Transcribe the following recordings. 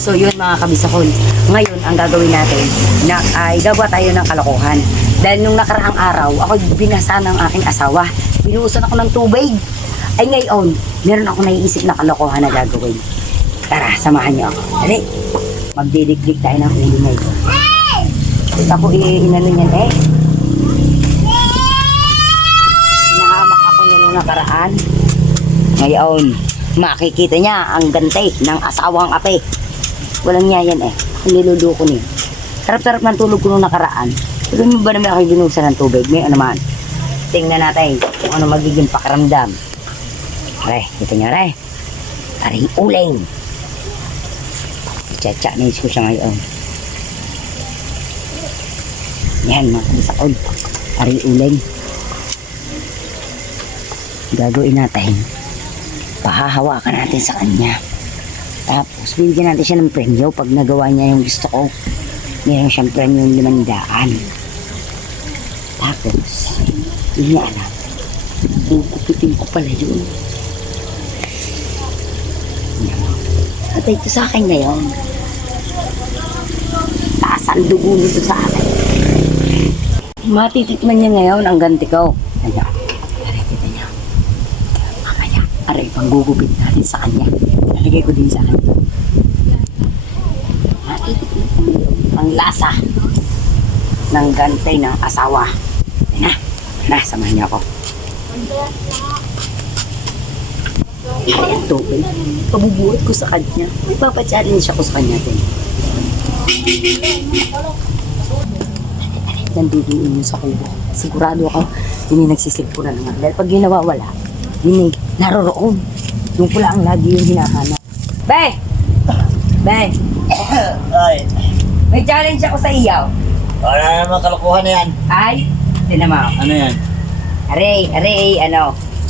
So yun mga kabisakol, ngayon ang gagawin natin na ay gagawa tayo ng kalokohan. Dahil nung nakaraang araw, ako binasa ng aking asawa. Binuusan ako ng tubig. Ay ngayon, meron ako naiisip na kalokohan na gagawin. Tara, samahan niyo ako. Dali, magdidikdik tayo ng ulo ngayon. Ako inano niyan eh. Nahamak ako niya nung nakaraan. Ngayon, makikita niya ang gantay ng asawang ape. Walang niya yan eh. Ang niluluko niya. Sarap-sarap ng tulog ko nung nakaraan. Pero mo ba naman ako binusa ng tubig? May ano man. Tingnan natin kung ano magiging pakaramdam. Aray, kita niyo aray. Aray, uling. Itcha-cha-nis ko siya ngayon. Yan mga kabisakol. Aray, uling. Gagawin natin. Pahahawakan natin sa kanya. Tapos, bibigyan natin siya ng premyo pag nagawa niya yung gusto ko. Meron siyang premyo yung 500. Tapos, hindi niya alam. Kukupitin ko pala yun. At ito sa akin ngayon. Taas ang dugo nito sa akin. Matitikman niya ngayon ang ganti ko. Ayan. Nakikita niya. Mamaya, aray, panggugupit natin sa kanya. Nalagay ko din sa kanya. Ang lasa ng gantay ng asawa. Na, samahan niyo ako. Ayan, tubig. Pabubuhat ko sa kanya. Ipapachallenge ako sa kanya din. Nandito yun sa kubo. Sigurado ako, yun yung nagsisilpo na naman. Dahil pag yun nawawala, yun naroroon. Yung pula ang lagi yung hinahanap. Be! Be! Ay, May challenge ako sa iyaw. wala naman kalokohan na yan. Ay, tinama. Ano yan? Aray,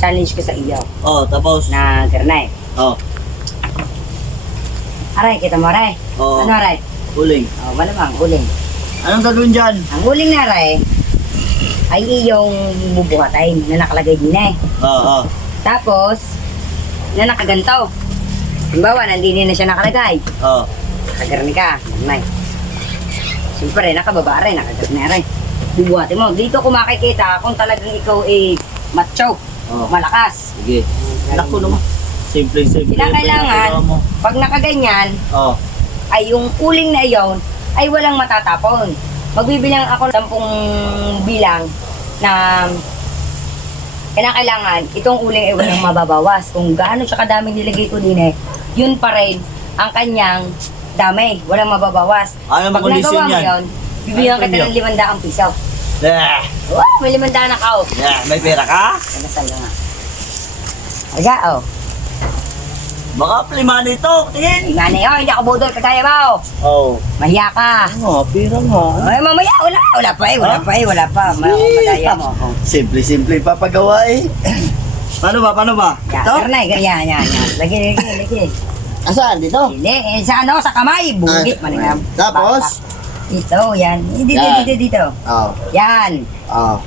challenge ko sa iyaw. Oh, tapos? Na garnay. Oh, Aray, kita mo aray. Oo. Ano aray? uling. Oh, malamang, uling. Anong gagawin dyan? Ang uling na aray, ay iyong bubuhatin na nakalagay din eh. Oo, Tapos, na nakaganto. Halimbawa, nandini na siya nakalagay. oh. Nakagarni ka, garnay. Siyempre, nakababa rin, nakagarni rin. Bubuhatin mo. Dito ko makikita kung talagang ikaw macho, Oh. malakas. Sige. Naku naman. Simple. Kinakailangan, pag nakaganyan, Oh, ay yung uling na iyon ay walang matatapon. Magbibilang ako 10 bilang na kinakailangan itong uling ay walang mababawas. Kung gaano siya kadaming nilagay ko din yun pa rin ang kanyang dami. Walang mababawas. Ano Pag kondisyon nagawa mo yan? yun, bibigyan Ano kita ng 500 piso. Wow, may 500 na ka. may pera ka? Ano sa'yo nga? Aga, oh. Baka plima nito. Tingin. Nga na yun, hindi ako budol. Kagaya ba, oh. Oh. Mahiya ka. Oh, pera nga. Ay, mamaya, wala pa. Madaya mo ako. Simple papagawa eh. Paano ba? Yan, Ito? karnay, yan. Lagi. Asan? Dito? Hindi, sa ano, sa kamay, bugit man nga. Tapos? Ito, yan. Yan. Dito. Oh. Yan. Oh.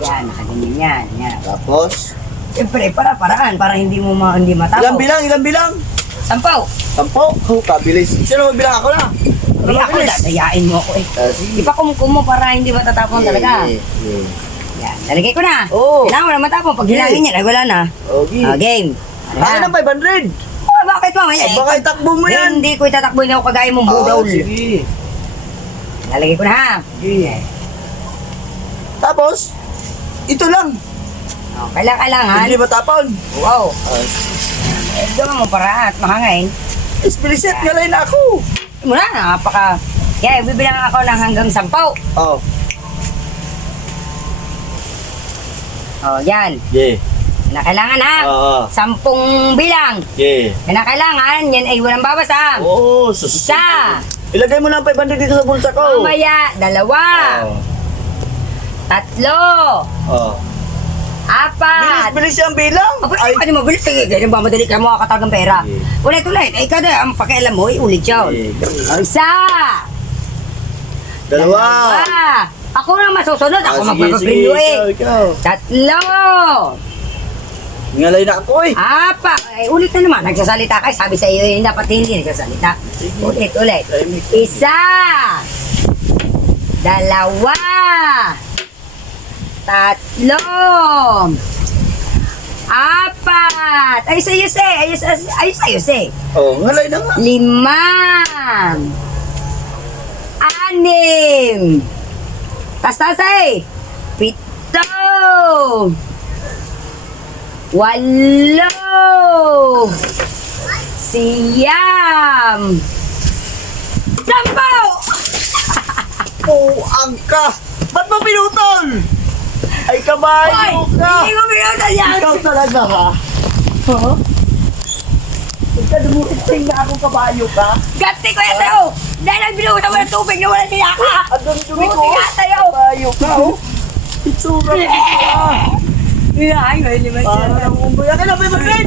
Yan, nakaganyan yan. Tapos? Siyempre, paraan, para hindi matapos. Ilang bilang? 10. 10? Oh, kabilis. Sino magbilang ako na? Ay, ako, dadayain mo ako eh. Sige. Ipakumkum mo para hindi matatapon talaga. Yan, nalagay ko na. Oo. Kailangan mo na matapon. Pag hilangin niya, ay wala na. Okay. Game. Akin ang 500. Oh, bakit mamaya? Baka itakbo mo yan. Hindi ko itatakbo na ako kagaya mong budol. Sige. Nalagay ko na ha. Sige. Tapos, ito lang. Oh, kailangan. Hindi matapon. Wow. Gawin mo para at mahangin. Espiriset nga lang ako. Muna, napaka... Kaya, bibilang ako ng hanggang 10. Oh. Oh, yan. Yeah. Na kailangan ha. Oo. 10 bilang. Yeah. Na kailangan, yan ay walang babas ha. Oo, Isa. Ilagay mo na ang 500 dito sa bulsa ko. Mamaya, 2. Oh. 3. Oh. 4. Bilis ang bilang. Ay, ano mo, bilis. Sige, ganyan ba, madali ka mo kakatagang pera. Yeah. Ulit. Ay, kada, ang pakialam mo, ulit yun. Yeah. O, 1. 2. Ako na masusunod. Ako Sige, magpapaprilyo eh. ikaw. 3. Ngalay na ako eh. Apa, ulit na naman. Nagsasalita kayo. Sabi sa iyo, dapat hindi nagsasalita. Ulit. Isa. Dalawa. Tatlo. Apat. Ayos sa'yo, se. Ayos sa'yo, se. Oh, ngalay na nga. 5. 6. Tas, eh. 7. 8. 9. 10. Oh, angka. Ba't mo pinutol? Ay, kabayo ka. Hindi ko pinutol yan. Ikaw talaga ha? Ha? Ikaw dumukit na akong kabayo ka? Ganti ko yan sa'yo. Dahil ang binuha mo ng tubig na wala niya ka. Ang dumi ko. Buti nga sa'yo. Kabayo ka, oh. Itsura ko ka. Ay, hindi ba siya? Parang umbuya ka na, may mag-red.